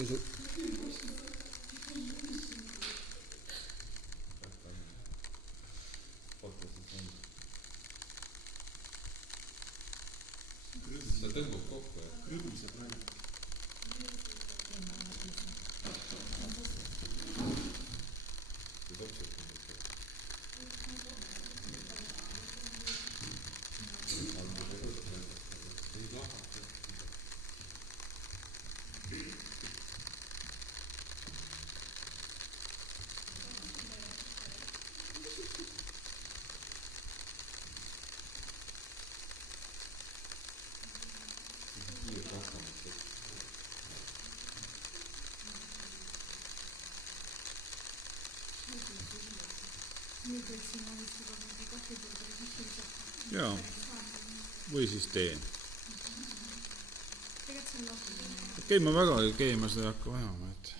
Oi su... see tõmbub kokku ja krõbiseb välja. see topsib tõmbub jaa, või siis teen. Okei, ma väga keema seda ei hakka vajama, et